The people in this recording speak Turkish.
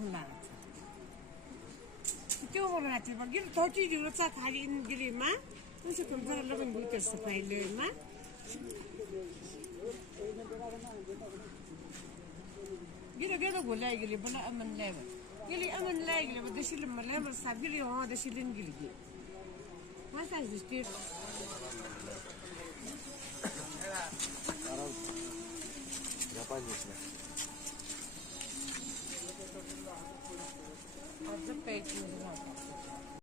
kullandı. Ito mo natin pag gil tochi juro sa tharin gili ma unse kumthar laban gui ke safai le ma gila golai gili bala aman level gili aman lai gili ba dashil malama sa gili ho dashilin gili masa existir Azıcık bekliyoruz.